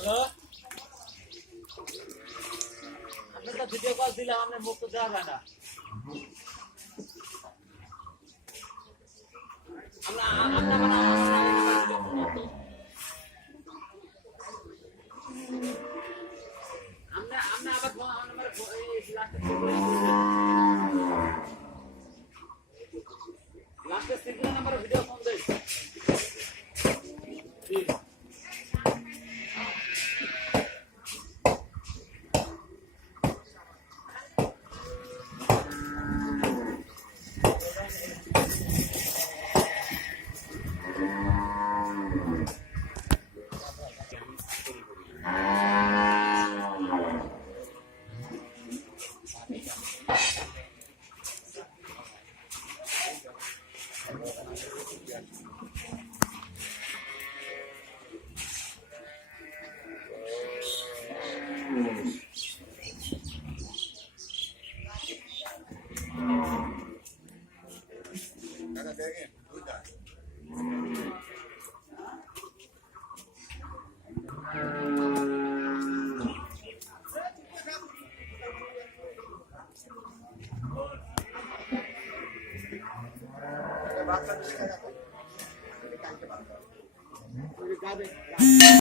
Hello, আপনি তো video call দিলাম, আপনার মুখ তো দেওয়া যায় না। লাস্টের সিগন্যাল নাম্বারে ভিডিও ফোন দেই।